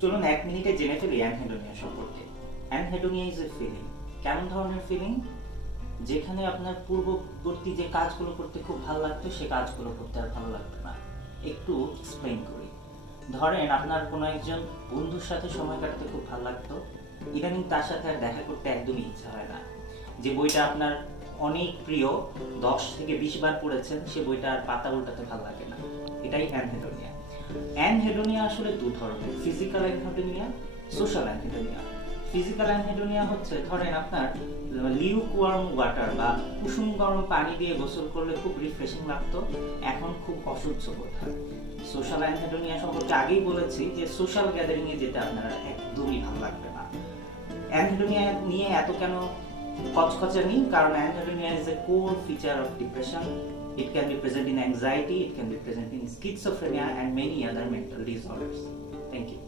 চলুন 1 মিনিটে জেনে ফেলি অ্যানহেডোনিয়া সম্পর্কে। অ্যানহেডোনিয়া ইজ এ ফিলিং। কেমন ধরনের ফিলিং? যেখানে আপনার পূর্ববর্তী যে কাজগুলো করতে খুব ভালো লাগতো সে কাজগুলো করতে আর ভালো লাগবে না। একটু এক্সপ্লেইন করি। ধরেন আপনার কোনো একজন বন্ধুর সাথে সময় কাটাতে খুব ভালো লাগতো, ইদানিং তার সাথে আর দেখা করতে একদমই ইচ্ছা হয় না। যে বইটা আপনার অনেক প্রিয়, 10 থেকে 20 বার পড়েছেন, সে বইটা আর পাতা উল্টাতে ভালো লাগে না। এটাই অ্যানহেডোনিয়া। অ্যানহেডোনিয়া আসলে দু ধরনের, ফিজিক্যাল অ্যানহেডোনিয়া, সোশ্যাল অ্যানহেডোনিয়া। ফিজিক্যাল অ্যানহেডোনিয়া হচ্ছে ধরেন আপনার লিউকওয়ার্ম ওয়াটার বা কুসুম গরম পানি দিয়ে গোসল করলে খুব রিফ্রেশিং লাগতো, এখন খুব অসহ্য বোধ হয়। সোশ্যাল অ্যানহেডোনিয়া সম্পর্কে আগেই বলেছি যে সোশ্যাল গ্যাদারিং এ যেতে আপনার একদমই ভালো লাগবে না। অ্যানহেডোনিয়া নিয়ে এত কেন কচকচানি? কারণ অ্যানহেডোনিয়া is a core feature of depression. It can be present in anxiety, it can be present in schizophrenia and many other mental disorders. Thank you.